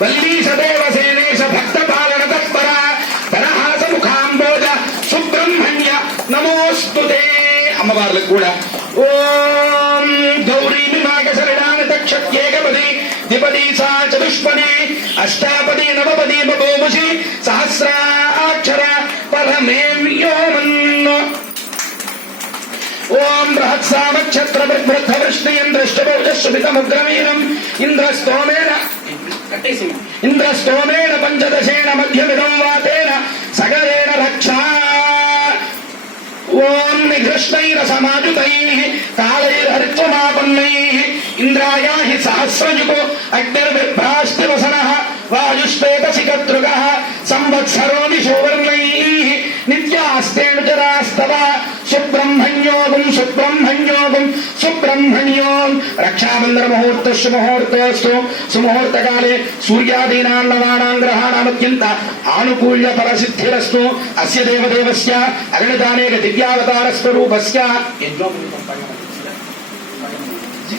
వల్లీసదేవ సేనేశ భక్త పాలన తత్పర తరహాస ముఖాంబోజ సుబ్రహ్మణ్య నమోస్తుతే. అమ్మవార్లకు కూడా ఓం గౌరీ విమాగ శరణాని తక్షత్యేకపది ద్విపది సా చతుష్పది అష్టాపది నవపది బభూముషి సహస్రాక్షర పరమే వ్యోమన్. ఓం బృహత్సామక్షత్ర వృద్ధ వృష్ణయం ద్రష్టభౌజస్సుమితముగ్రమీరం ఇంద్రస్తోమేన పంచదశేన మధ్యమిదం వాతేన సగరేణ రక్షా. ఓం నిఘృష్టైరసమాయుతైః కాళైర్హరిత్వమాపన్నైః ఇంద్రాయ హి సహస్రయుగో అగ్నిర్విభ్రాస్తి వసనః వాయుష్పేతసికతృగః సంవత్సరో నిశోవర్ణైః నిత్యాస్తేణుచరాస్తవ. సుబ్రహ్మణ్యోగం సుబ్రహ్మణ్యోగం సుబ్రహ్మణ్యోం. రక్షాబంధన ముహూర్తస్సు ముహూర్తోస్తు సుముహూర్తకాలే సూర్యాదీనాం నవానాం గ్రహాణామత్యంత ఆనుకూల్య ఫలసిద్ధిరస్తు. అస్య దేవదేవస్య అగణితానేక దివ్యావతార స్వరూపస్య